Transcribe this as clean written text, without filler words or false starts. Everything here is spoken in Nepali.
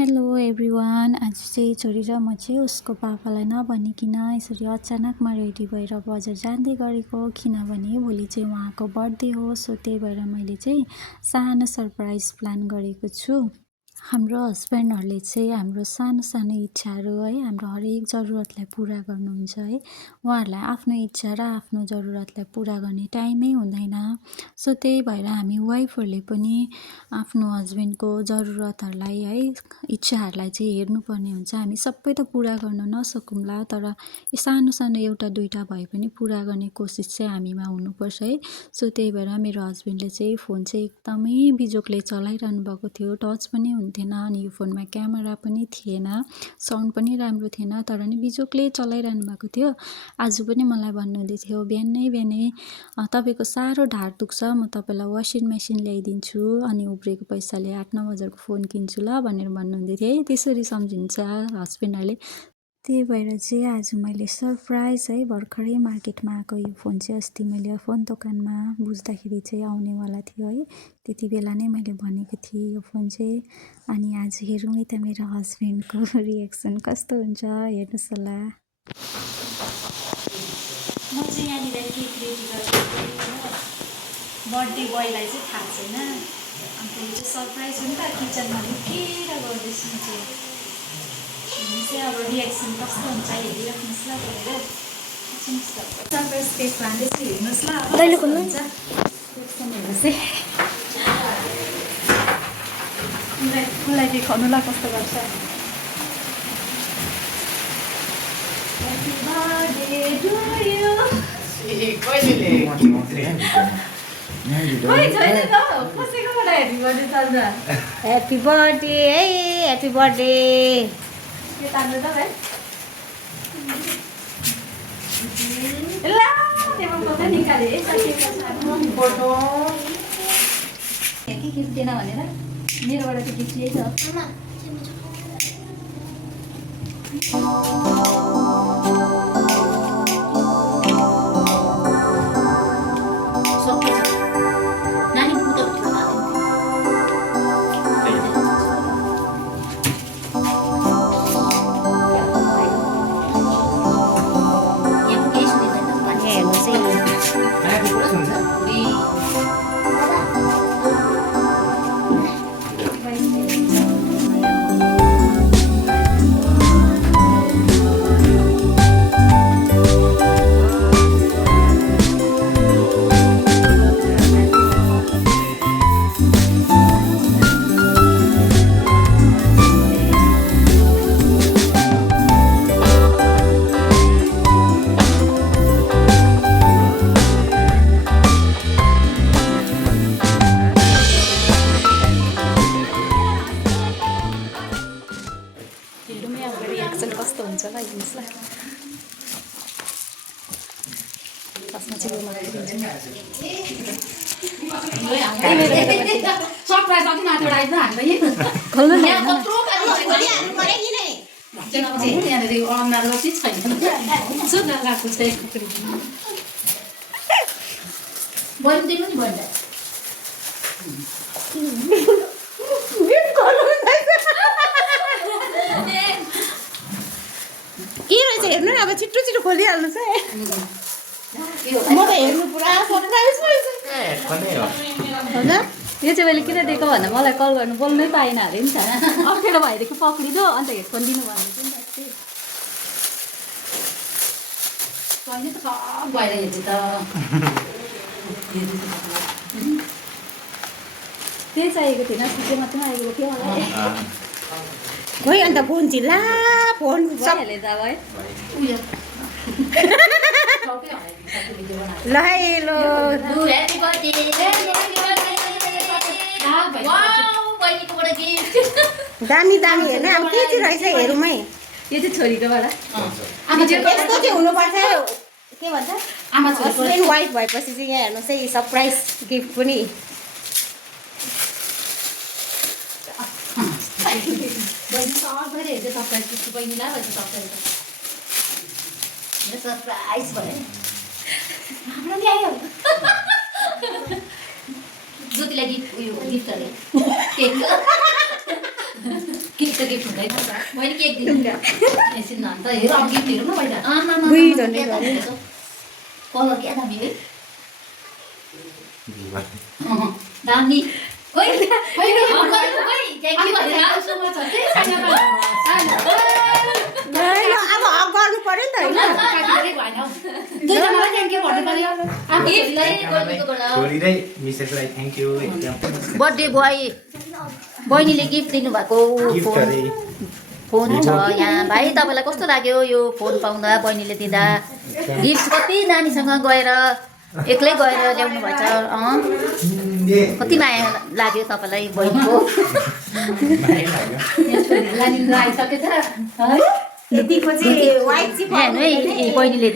Hello everyone. आज चाहिँ छोरी र म चाहिँ उसको पापालाई नभनिकन यसरी अचानकमा रेडी भएर बजार जाँदै गरेको, किनभने भोलि चाहिँ उहाँको बर्थडे हो। सो त्यही भएर मैले चाहिँ सानो सरप्राइज प्लान गरेको छु। हाम्रो हस्बेन्डहरूले चाहिँ हाम्रो सानो सानो इच्छाहरू है, हाम्रो हरेक जरुरतलाई पुरा गर्नुहुन्छ है। उहाँहरूलाई आफ्नो इच्छा र आफ्नो जरुरतलाई पुरा गर्ने टाइमै हुँदैन। सो त्यही भएर हामी वाइफहरूले पनि आफ्नो हस्बेन्डको जरुरतहरूलाई है, इच्छाहरूलाई चाहिँ हेर्नुपर्ने हुन्छ। हामी सबै त पुरा गर्न नसकौँला, तर सानो सानो एउटा दुईटा भए पनि पुरा गर्ने कोसिस चाहिँ हामीमा हुनुपर्छ है। सो त्यही भएर मेरो हस्बेन्डले चाहिँ फोन चाहिँ एकदमै बिजोकले चलाइरहनु भएको थियो। टच पनि हुन्थेन, अनि यो फोनमा क्यामेरा पनि थिएन, साउन्ड पनि राम्रो थिएन, तर नि बिजोकले चलाइरहनु भएको थियो। आज पनि मलाई भन्नुहुँदै थियो, बिहानै बिहानै तपाईँको साह्रो ढाड दुख्छ, म तपाईँलाई वासिङ मेसिन ल्याइदिन्छु, अनि उब्रेको पैसाले 8-9 हजारको फोन किन्छु ल भनेर भन्नुहुँदै थियो है। त्यसरी सम्झिन्छ हस्बेन्डहरूले। त्यही भएर चाहिँ आज मैले सरप्राइज है, भर्खरै मार्केटमा आएको यो फोन चाहिँ अस्ति मैले फोन दोकानमा बुझ्दाखेरि चाहिँ आउनेवाला थियो है। त्यति बेला नै मैले भनेको थिएँ यो फोन चाहिँ। अनि आज हेरौँ है त मेरो हस्बेन्डको रिएक्सन कस्तो हुन्छ, हेर्नुहोस् होला। म चाहिँ यहाँनिर केक रेडी गरेको बर्थडे बोयलाई चाहिँ थाहा छैन, अन्त यो चाहिँ सरप्राइज हो नि त। किचनमा लुकेर गर्दैछु म चाहिँ। चाहिँ अब रिएक्सन कस्तो हुन्छ हेरिराख्नुहोस् ल गरेर। सरप्राइज केक खाँदैछु, हेर्नुहोस् ल अब कस्तो हुन्छ रिएक्सन हेर्नुहोस् है। उसलाई देखाउनु ल कस्तो गर्छ। Happy birthday to you. Happy birthday, hey, happy birthday. के गिफ्ट दिएन भनेर मेरोबाट त गिफ्ट यही छ। कस्तो हुन्छ ल हेर्नुहोस् ल। फर्स्टमा चाहिँ यो माथि सरप्राइज अघि माथिबाट आइज हामीलाई खोल्नु नि। यहाँनिर अनुहारमा चाहिँ छैन सुत्न गएको चाहिँ बहिनी दिनु नि बहिनी के रहेछ हेर्नु न, अब छिटो छिटो खोलिहाल्नुहोस् है। म त हेर्नु पुरा सरप्राइज भएछ। होइन यो चाहिँ मैले किन दिएको भन्दा मलाई कल गर्नु बोल्नै पाएन अरे नि त। अप्ठ्यारो भइदिएको पक्रिदो, अन्त हेडफोन दिनु भन्दै थियो नि त। बहिनी त सब गएर हेर्छु त त्यही चाहिएको थिएन, सुके मात्रै आएको थियो मलाई। खोइ अन्त फोन चिल्ला फोन भइहाल्यो त अब है। उयो ल है लो ह्यापी बर्थडे बहिनीकोबाट गिफ्ट दामी दामी हेर्नु अब के चाहिँ रहेछ हेरौँ है। यो चाहिँ छोरीकोबाट यस्तो चाहिँ हुनुपर्छ के भन्छ आमा हस्बेन्ड वाइफ भएपछि चाहिँ यहाँ हेर्नुहोस् है सरप्राइज गिफ्ट पनि। बहिनी सबैले हेर्छ सरप्राइज गिफ्ट बहिनीलाई भन्छ सरप्राइज सरप्राइज भयो हाम्रो नि आयो ज्योतिलाई गिफ्ट उयो गिफ्ट अरे केक केक त गिफ्ट हुँदैन मैले केक दिनु एकछिन अन्त हेर अब गिफ्ट हेरौँ न पहिला बुई झन्डै गऱ्यो। कलर क्या दामी है दामी खोइ खोइ थ्याङ्क यू भनेर आउँछु म छँदै छैन अब गर्नु पर्यो नि त होइन। भएन दुईजनालाई थ्याङ्क यू भन्नु पर्यो छोरीलाई मिसेसलाई थ्याङ्क यू एकदम बर्थडे बोय बहिनीले गिफ्ट दिनुभएको गिफ्ट फोन अरे फोन छ यहाँ भाइ तपाईँलाई कस्तो लाग्यो यो फोन पाउँदा बहिनीले दिँदा गिफ्ट कति नानीसँग गएर एक्लै गएर ल्याउनु भएको छ कति माया लाग्यो तपाईँलाई बहिनीको यतिको चाहिँ वाइट चाहिँ है बहिनीले